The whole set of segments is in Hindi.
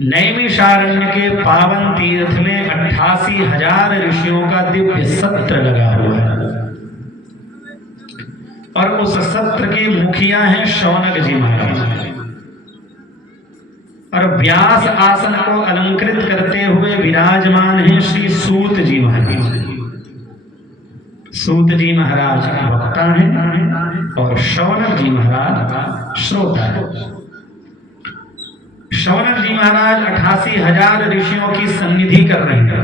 नैमिषारण्य के पावन तीर्थ में 88,000 ऋषियों का दिव्य सत्र लगा हुआ है और उस सत्र के मुखिया हैं शौनक जी महाराज। और व्यास आसन को अलंकृत करते हुए विराजमान हैं श्री सूत जी महाराज। सूत जी महाराज वक्ता हैं और शौनक जी महाराज श्रोता हैं। शौनक जी महाराज 88,000 ऋषियों की सन्निधि कर रहे हैं।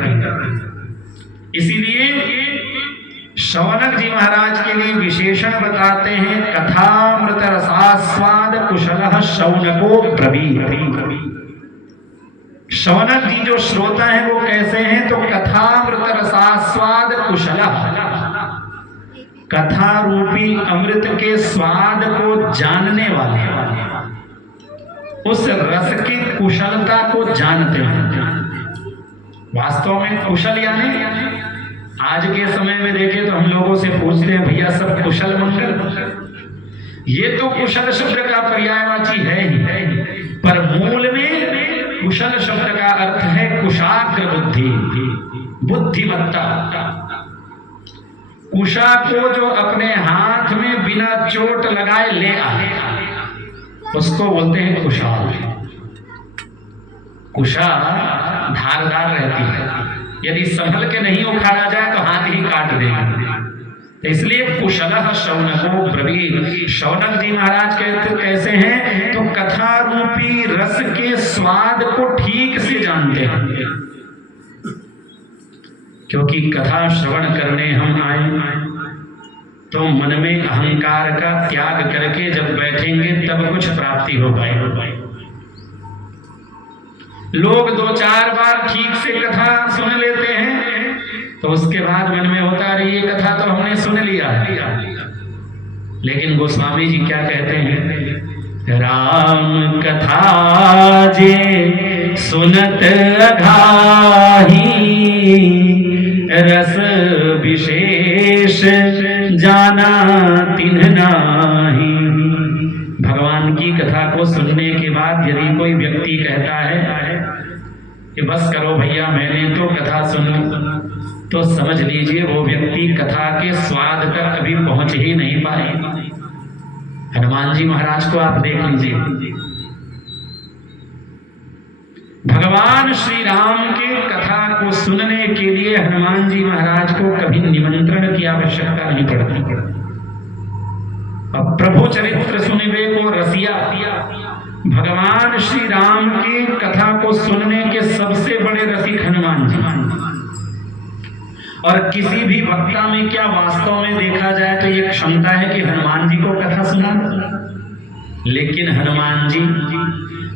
इसीलिए शौनक जी महाराज के लिए विशेषण बताते हैं, कथामृत रसास्वाद कुशलः शौनको ब्रवीत। शौनक जी जो श्रोता हैं वो कैसे हैं, तो कथामृत रसास्वाद कुशलः, कथा रूपी अमृत के स्वाद को जानने वाले, उस रस की कुशलता को जानते हैं। वास्तव में कुशल यानी आज के समय में देखें तो हम लोगों से पूछते हैं, भैया सब कुशल मंगल। ये तो कुशल शब्द का पर्यायवाची है ही, पर मूल में कुशल शब्द का अर्थ है कुशाग्र बुद्धि, बुद्धिमत्ता। कुशा को जो अपने हाथ में बिना चोट लगाए ले आए उसको बोलते हैं कुशाल। कुशा धारदार रहती है, यदि संभल के नहीं उखाड़ा जाए तो हाथ ही काट देगा। तो इसलिए कुशलः शौनको ब्रवीत। शौनक जी महाराज कहते कैसे हैं, तो कथा रूपी रस के स्वाद को ठीक से जानते हैं। क्योंकि कथा श्रवण करने हम आए तो मन में अहंकार का त्याग करके जब बैठेंगे तब कुछ प्राप्ति हो पाएगी। लोग 2-4 बार ठीक से कथा सुन लेते हैं तो उसके बाद मन में होता है ये कथा तो हमने सुन लिया। लेकिन गोस्वामी जी क्या कहते हैं, राम कथा जे सुनत अघाही, रस विशेष जाना तिन्ह नाही। भगवान की कथा को सुनने के बाद यदि कोई व्यक्ति कहता है कि बस करो भैया मैंने तो कथा सुनी, तो समझ लीजिए वो व्यक्ति कथा के स्वाद तक कभी पहुंच ही नहीं पाए। हनुमान जी महाराज को आप देख लीजिए, भगवान श्री राम के कथा को सुनने के लिए हनुमान जी महाराज को कभी निमंत्रण की आवश्यकता नहीं पड़ती। अब प्रभु चरित्र सुनिवे को रसिया, भगवान श्री राम की कथा को सुनने के सबसे बड़े रसिक हनुमान जी। और किसी भी वक्ता में क्या वास्तव में देखा जाए तो ये क्षमता है कि हनुमान जी को कथा सुना, लेकिन हनुमान जी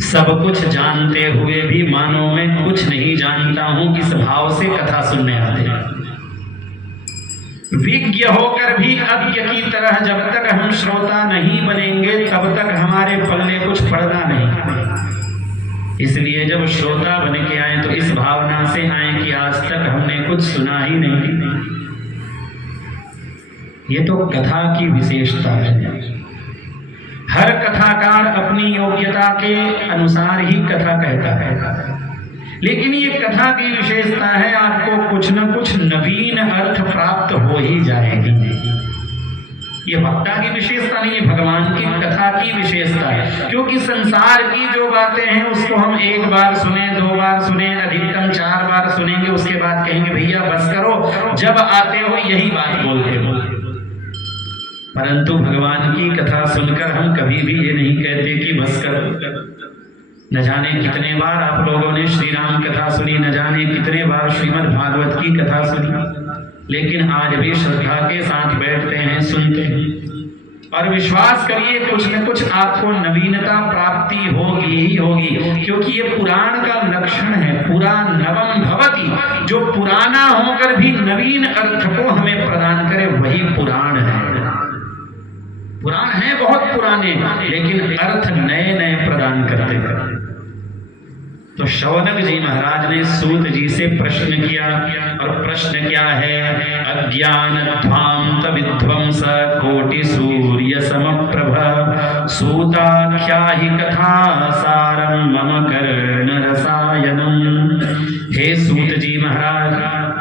सब कुछ जानते हुए भी मानो मैं कुछ नहीं जानता हूं इस भाव से कथा सुनने आते हैं। विज्ञ होकर भी अज्ञ की तरह जब तक हम श्रोता नहीं बनेंगे तब तक हमारे पल्ले कुछ पड़ना नहीं। इसलिए जब श्रोता बन के आए तो इस भावना से आए कि आज तक हमने कुछ सुना ही नहीं। ये तो कथा की विशेषता है। हर कथाकार अपनी योग्यता के अनुसार ही कथा कहता है, लेकिन ये कथा की विशेषता है आपको कुछ न कुछ नवीन अर्थ प्राप्त हो ही जाएगी। ये वक्ता की विशेषता नहीं है, भगवान की कथा की विशेषता है। क्योंकि संसार की जो बातें हैं उसको हम 1 बार सुने, 2 बार सुने, अधिकतम 4 बार सुनेंगे, उसके बाद कहेंगे भैया बस करो, जब आते हो यही बात बोलते हो। परंतु भगवान की कथा सुनकर हम कभी भी ये नहीं कहते कि बस करो। न जाने कितने बार आप लोगों ने श्री राम कथा सुनी, न जाने कितने बार श्रीमद् भागवत की कथा सुनी, लेकिन आज भी श्रद्धा के साथ बैठते हैं, सुनते हैं। और विश्वास करिए कुछ न कुछ आपको नवीनता प्राप्ति होगी ही होगी, क्योंकि ये पुराण का लक्षण है। पुराण नवम भवति, जो पुराना होकर भी नवीन अर्थ को हमें प्रदान करे वही पुराण है। पुराण है बहुत पुराने, लेकिन अर्थ नए नए प्रदान करते हैं। तो शौनक जी महाराज ने सूत जी से प्रश्न किया, और प्रश्न क्या है, अज्ञान ध्वांत विध्वंस कोटि सूर्य समप्रभ, सूताख्या ही कथा सारम मम कर्ण रसा, हे सूत जी महाराज,